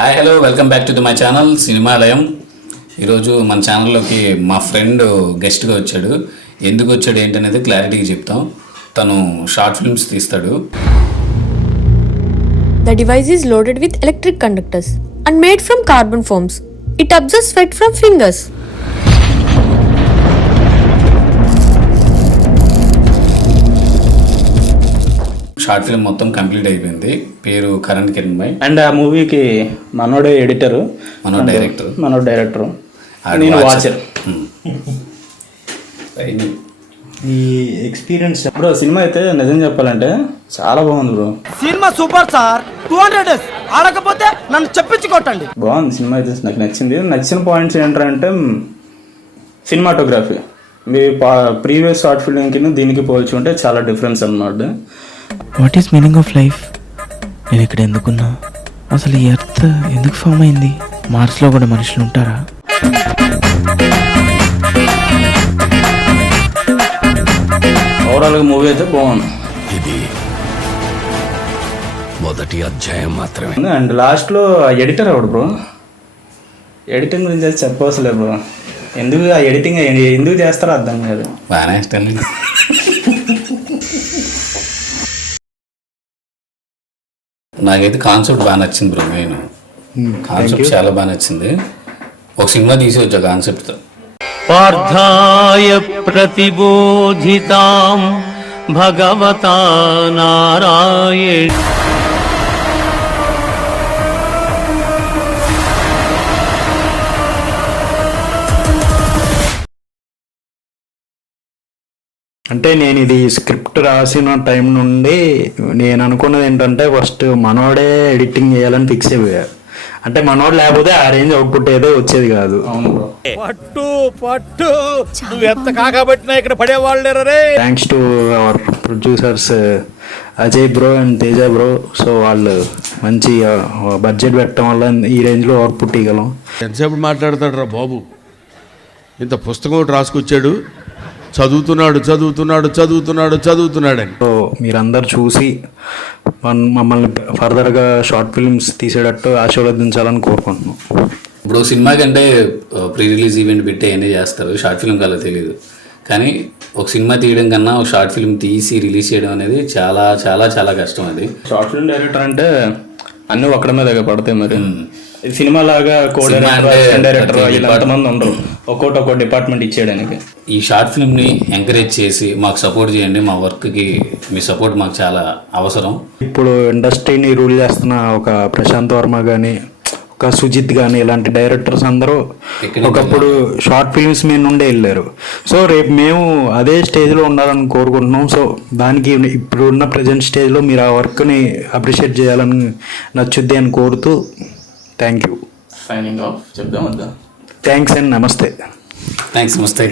Hi hello welcome back to my channel Cinemalayam. ఈరోజు మన ఛానల్లోకి మా ఫ్రెండ్ గెస్ట్గా వచ్చాడు. ఎందుకు వచ్చాడు ఏంటనేది క్లారిటీగా చెప్తాం. తను షార్ట్ ఫిల్మ్స్ తీస్తాడు. The device is loaded with electric conductors and made from carbon foams. It absorbs sweat from fingers. Short film మొత్తం కంప్లీట్ అయిపోయింది. పేరు కరణ్ కిరణ్ భాయ్. అండ్ ఆ మూవీకి మనోడే ఎడిటరు, మనోడు డైరెక్టర్, నేను వాచర్. ఈ ఎక్స్పీరియన్స్ బ్రో సినిమా అయితే నిజం చెప్పాలంటే చాలా బాగుంది బ్రో. Cinema super sir. 200 ఆడకపోతే నన్ను చెప్పించుకోటండి. బాగుంది సినిమా అయితే, నాకు నచ్చింది. నచ్చిన పాయింట్స్ ఏంటంటే సినిమాటోగ్రఫీ. మీ ప్రీవియస్ షార్ట్ ఫిల్మ్కి దీనికి పోల్చుకుంటే చాలా డిఫరెన్స్ అన్నమాట. What is meaning of life? నేను ఇక్కడ ఎందుకున్నా? అసలు ఈ ఎర్త్ ఎందుకు ఫామ్ అయింది? మార్స్లో కూడా మనుషులు ఉంటారా? ఓవరాల్గా మూవీ అయితే బాగుంది. ఇది మొదటి అధ్యాయం మాత్రమే. అండ్ లాస్ట్లో ఎడిటర్ ఎవడు బ్రో? ఎడిటింగ్ గురించి అయితే చెప్పవసలే బ్రో. ఎందుకు ఆ ఎడిటింగ్ ఎందుకు చేస్తారో అర్థం కాదు. బాగానే ఇష్టం లేదు. నాకైతే కాన్సెప్ట్ బాగా నచ్చింది బ్రో. మెయిన్ కాన్సెప్ట్ చాలా బాగా నచ్చింది. ఒక సినిమా తీసేవచ్చు ఆ కాన్సెప్ట్తో. పార్థాయ ప్రతిబోధితాం భగవతా నారాయణ. అంటే నేను ఇది స్క్రిప్ట్ రాసిన టైం నుండి నేను అనుకున్నది ఏంటంటే ఫస్ట్ మనోడే ఎడిటింగ్ చేయాలని ఫిక్స్ అయిపోయా. అంటే మనోడు లేకపోతే ఆ రేంజ్ అవుట్పుట్ ఏదో వచ్చేది కాదు. అవును బ్రో. పట్టు పట్టు నువ్వు ఎంత కాకబట్టినా ఇక్కడ పడేవాళ్ళు లేరే. Thanks to our producers Ajay bro and Teja bro. So వాళ్ళు మంచి బడ్జెట్ పెట్టడం వల్ల ఈ రేంజ్లో అవుట్పుట్ ఇవ్వగలం. ఎంతసేపు మాట్లాడతాడు రా బాబు? ఇంత పుస్తకం ఒకటి రాసుకొచ్చాడు, చదువుతున్నాడని. సో మీరందరూ చూసి మమ్మల్ని ఫర్దర్గా షార్ట్ ఫిల్మ్స్ తీసేటట్టు ఆశీర్వదించాలని కోరుకుంటున్నాం. ఇప్పుడు సినిమా కంటే ప్రీ రిలీజ్ ఈవెంట్ పెట్టి అవన్నీ చేస్తారు. షార్ట్ ఫిల్మ్ కల్లా తెలియదు. కానీ ఒక సినిమా తీయడం కన్నా ఒక షార్ట్ ఫిల్మ్ తీసి రిలీజ్ చేయడం అనేది చాలా చాలా చాలా కష్టం. అది షార్ట్ ఫిల్మ్ డైరెక్టర్ అంటే అన్నీ ఒక్కడి మీద పడతాయి. మరి ఇది సినిమా లాగా కో డైరెక్టర్, డైరెక్టర్ ఎంతమంది ఉండరు, ఒక్కో డిపార్ట్మెంట్ ఇచ్చేయడానికి. ఈ షార్ట్ ఫిల్మ్ని ఎంకరేజ్ చేసి మాకు సపోర్ట్ చేయండి. మా వర్క్కి మీ సపోర్ట్ మాకు చాలా అవసరం. ఇప్పుడు ఇండస్ట్రీని రూల్ చేస్తున్న ఒక ప్రశాంత్ వర్మ కానీ, ఒక సుజిత్ కానీ, ఇలాంటి డైరెక్టర్స్ అందరూ ఒకప్పుడు షార్ట్ ఫిల్మ్స్ మీద నుండే వెళ్ళారు. సో రేపు మేము అదే స్టేజ్లో ఉండాలని కోరుకుంటున్నాం. సో దానికి ఇప్పుడు ఉన్న ప్రజెంట్ స్టేజ్లో మీరు ఆ వర్క్ని అప్రిషియేట్ చేయాలని నచ్చుద్ది అని కోరుతూ థ్యాంక్ యూ. సైనింగ్ ఆఫ్ చెప్దాం వద్దా? థ్యాంక్స్ అండ్ నమస్తే. థ్యాంక్స్, నమస్తే.